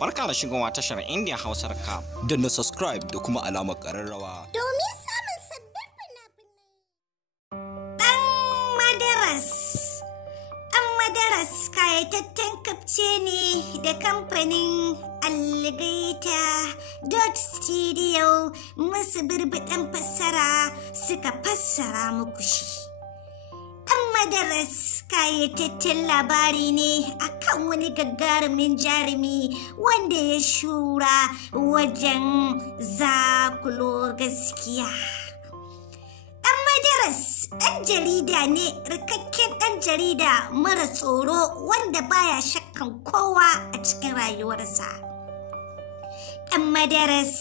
Barka da shigowa tashar Indian Hausar ka. Danna subscribe da kuma alamar ƙararrawa. Domin samun sabbin fina-finai. Ɗan Madaras kayataccen kafce ne da kamfanin Alligator.studio masu birbiɗan fassara suka fassara muku shi. Ɗan Madaras kayataccen labari ne akan wani gagarumin jarumi wanda ya shura wajen zakulo gaskiya. Ɗan Madaras ɗan jarida ne, rikakken ɗan jarida mara tsoro wanda baya shakkan kowa a cikin rayuwarsa. Ɗan Madaras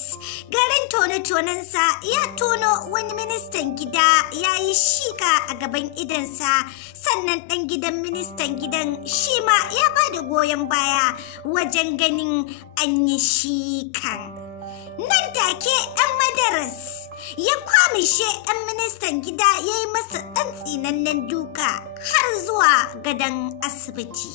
garin tone-tonensa ya tono wani ministan gida ya yi shika a gaban idansa, sannan ɗan gidan ministan gidan shi ma ya ba da goyon baya wajen ganin an yi shikan. Nan take ɗan Madaras ya kwamishe ɗan ministan gida ya yi masa ɗan tsinannen duka har zuwa gadon asibiti.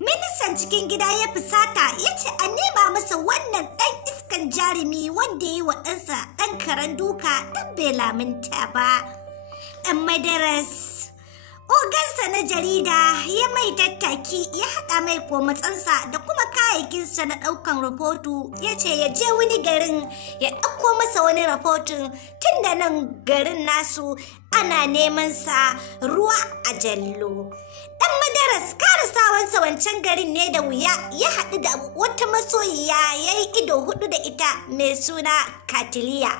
Ministan cikin gida ya fusata ya ce a nema masa wannan ɗan iskan jarumi wanda ya yi wa ɗansa ɗan karen duka ɗan bai lamunta ba. Ɗan Madaras ogansa na jarida ya mai tattaki ya haɗa mai komatsansa da kuma kayayyakinsa na ɗaukan rahoto, ya ce ya je wani garin ya ɗauko masa wani rahoton tun da nan garin nasu ana neman sa ruwa a jallo. Ɗan Madaras karasawansa wancan garin ne da wuya ya haɗu da wata masoyiya ya yi ido hudu da ita mai suna Katiliya.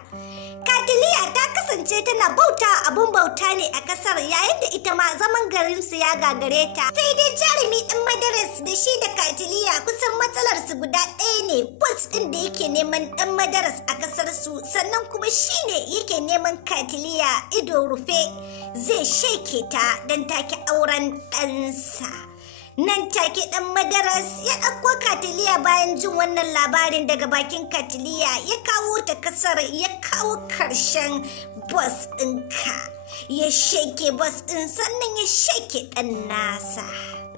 Katiliya ta kasance tana bauta abun bauta ne a kasar, yayin da ita ma zaman garinsu ya gagare ta. Sai dai jarumi ɗan Madaras da shi da Katiliya kusan matsalarsu guda ɗaya ne. Bus ɗin da yake neman ɗan Madaras a kasar su, sannan kuma shi ne yake neman Katiliya ido rufe zai sheke ta don take auren ɗansa. Nan take ɗan Madaras ya ɗauko Katiliya bayan jin wannan labarin daga bakin Katiliya ya kawo ta kasar, ya kawo ƙarshen bus ɗinka, ya sheke bus ɗin sannan ya sheke ɗan nasa.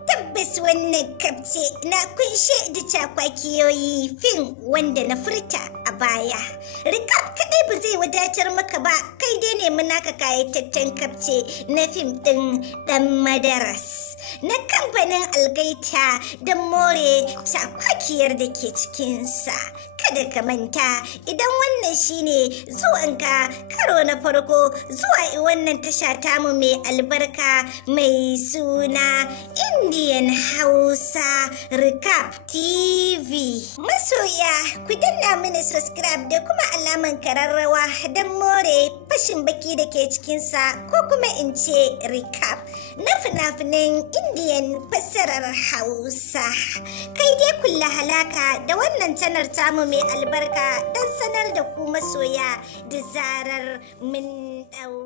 Tabbas wannan kafce na kunshe da cakwakiyoyi fim wanda na furta a baya. Rikab kadai ba zai wadatar maka ba, kai dai nemi naka kayataccen kafce na fim ɗin Ɗan Madaras na kamfanin Algaita don more cakwakiyar da ke cikinsa. Kada ka manta, idan wannan shine zuwanka karo na farko zuwa wannan tasha tamu mai albarka mai suna Indian Hausa Recap TV. Masoya, ku danna mini subscribe da kuma alaman kararrawa don more fashin baki da ke cikinsa, ko kuma in ce recap na fina-finan Indian fassarar Hausa. Kai dai kulla halaka da wannan tanar tamu mai albarka don sanar da ku masoya da zarar mun ɗau